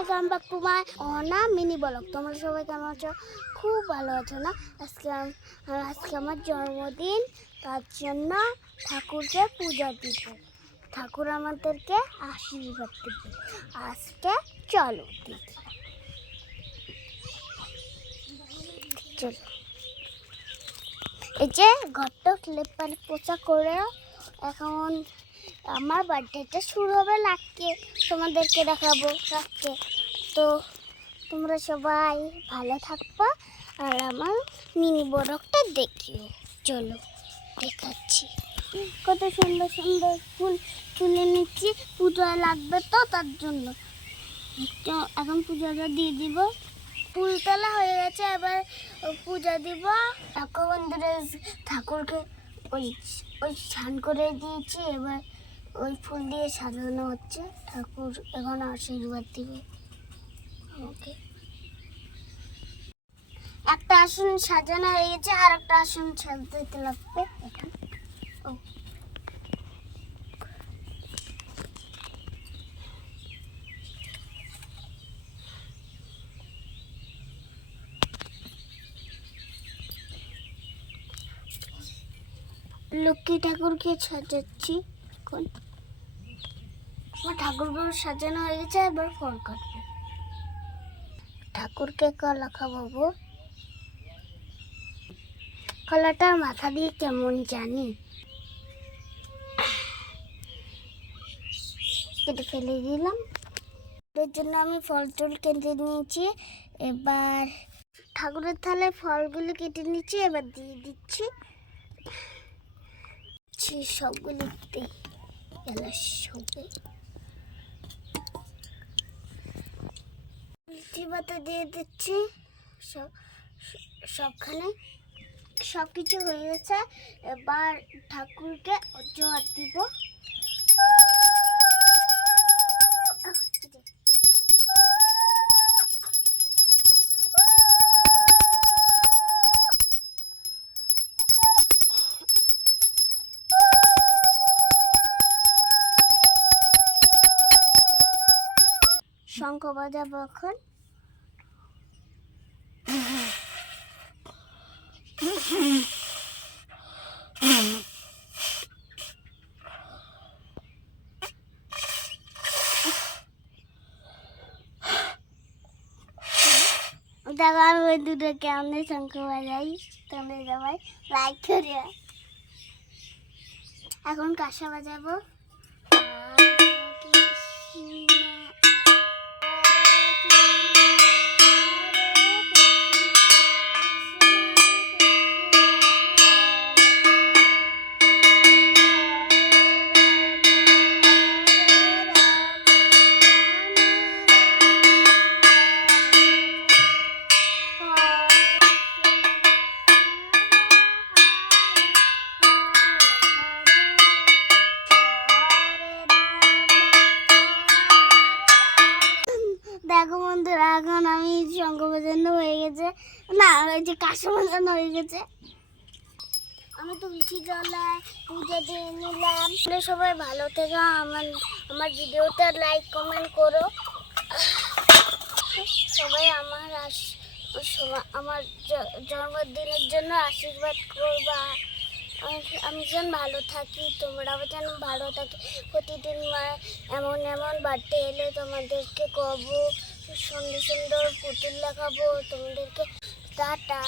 Welcome back to my অনা mini blog. তোমরা সবাই কেমন আছো? খুব ভালো আছো না? আজকে আমার জন্মদিন, তার জন্য ঠাকুরকে পূজা দিব, ঠাকুর আমাদেরকে আশীর্বাদ দেবে। আজকে চলো দেখি। চলো, এই যে ঘরটা লেপার পোছা করে এখন আমার বার্থডেটা শুরু হবে লাটকে, তোমাদেরকে দেখাবো লাটকে। তো তোমরা সবাই ভালো থাকবা আর আমার মিনি বরকটা দেখিও। চলো দেখাচ্ছি, কত সুন্দর সুন্দর ফুল তুলে নিচ্ছি, পূজায় লাগবে তো তার জন্য। তো এখন পূজাটা দিয়ে দিব, ফুল তোলা হয়ে গেছে, এবার পূজা দিব। ঠাকুর মন্দিরে ঠাকুরকে ওই ওই স্নান করে দিয়েছি, এবার ওই ফুল দিয়ে সাজানো হচ্ছে। ঠাকুর এখন আশীর্বাদ দিবে ওকে। একটা আসন সাজানো হয়ে গেছে, আর একটা আসন সাজাতে লাগবে এখন। লক্ষ্মী ঠাকুরকে সাজাচ্ছি এখন। আমার ঠাকুরগুলো সাজানো হয়ে গেছে, এবার ফল কাটবে। ঠাকুরকে কলা খাওয়াবো। কলাটার মাথা দিয়ে কেমন জানি, কেটে ফেলে দিলাম। এর জন্য আমি ফল টুল কেটে নিয়েছি, এবার ঠাকুরের থালে ফলগুলো কেটে নিচ্ছি, এবার দিয়ে দিচ্ছি সবগুলিতে সবে পাতা দিয়ে দিচ্ছি সবখানে। সব কিছু হয়ে গেছে, এবার ঠাকুরকে জোয়ার দিব। শঙ্খ বাজাবো এখন। দেখো আমি ওই দুটো কেমন শঙ্খ বাজাই, তোমরা সবাই লাইক করে। এখন কাঁসা বাজাবো। দেখো বন্ধুরা, এখন আমি শঙ্খ বাজানো হয়ে গেছে, না ওই যে কাঁসা বাজানো হয়ে গেছে। আমি তুলসী জলায় পুজো দিয়ে নিলাম। সবাই ভালো থেকো, আমার ভিডিওটা লাইক কমেন্ট করো। সবাই আমার জন্মদিনের জন্য আশীর্বাদ করবা। আমি যেন ভালো থাকি, তোমরাও যেন ভালো থাকি। প্রতিদিন এমন এমন বার্থডে এলে তোমাদেরকে কব, সুন্দর সুন্দর পুতুল দেখাবো তোমাদেরকে। টাটা।